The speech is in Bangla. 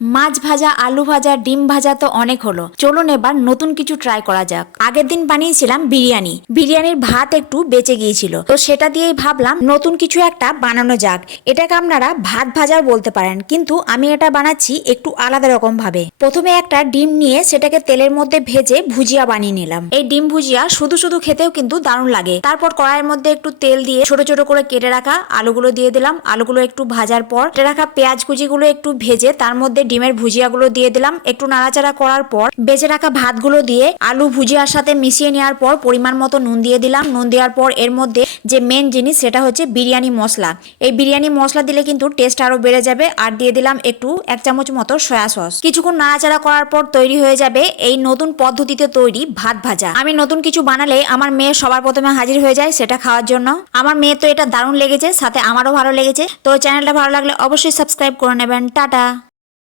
মাছ ভাজা, আলু ভাজা, ডিম ভাজা তো অনেক হলো, চলুন এবার নতুন কিছু ট্রাই করা যাক। আগের দিন বানিয়েছিলাম বিরিয়ানির ভাত একটু বেঁচে গিয়েছিল, তো সেটা দিয়েই ভাবলাম নতুন কিছু একটা বানানো যাক। এটাকে আপনারা ভাত ভাজাও বলতে পারেন, কিন্তু আমি এটা বানাচ্ছি একটু আলাদা রকম ভাবে। প্রথমে একটা ডিম নিয়ে সেটাকে তেলের মধ্যে ভেজে ভুজিয়া বানিয়ে নিলাম। এই ডিম ভুজিয়া শুধু শুধু খেতেও কিন্তু দারুণ লাগে। তারপর কড়াইয়ের মধ্যে একটু তেল দিয়ে ছোট ছোট করে কেটে রাখা আলুগুলো দিয়ে দিলাম। আলুগুলো একটু ভাজার পর কেটে রাখা পেঁয়াজ কুচিগুলো একটু ভেজে তার মধ্যে ডিমের ভুজিয়াগুলো দিয়ে দিলাম। একটু নাড়াচাড়া করার পর বেজে রাখা ভাতগুলো দিয়ে আলু ভুজিয়ার সাথে মিশিয়ে নেওয়ার পর পরিমাণ মতো নুন দিয়ে দিলাম। নুন দেওয়ার পর এর মধ্যে যে মেন জিনিস সেটা হচ্ছে বিরিয়ানি মশলা। এই বিরিয়ানি মশলা দিলে কিন্তু টেস্ট আরো বেড়ে যাবে। আর দিয়ে দিলাম একটু 1 চামচ মতো সয়া সস। কিছুক্ষণ নাড়াচাড়া করার পর তৈরি হয়ে যাবে এই নতুন পদ্ধতিতে তৈরি ভাত ভাজা। আমি নতুন কিছু বানালে আমার মেয়ে সবার প্রথমে হাজির হয়ে যায় সেটা খাওয়ার জন্য। আমার মেয়ে তো এটা দারুণ লেগেছে, সাথে আমারও ভালো লেগেছে। তো চ্যানেলটা ভালো লাগলে অবশ্যই সাবস্ক্রাইব করে নেবেন। টাটা।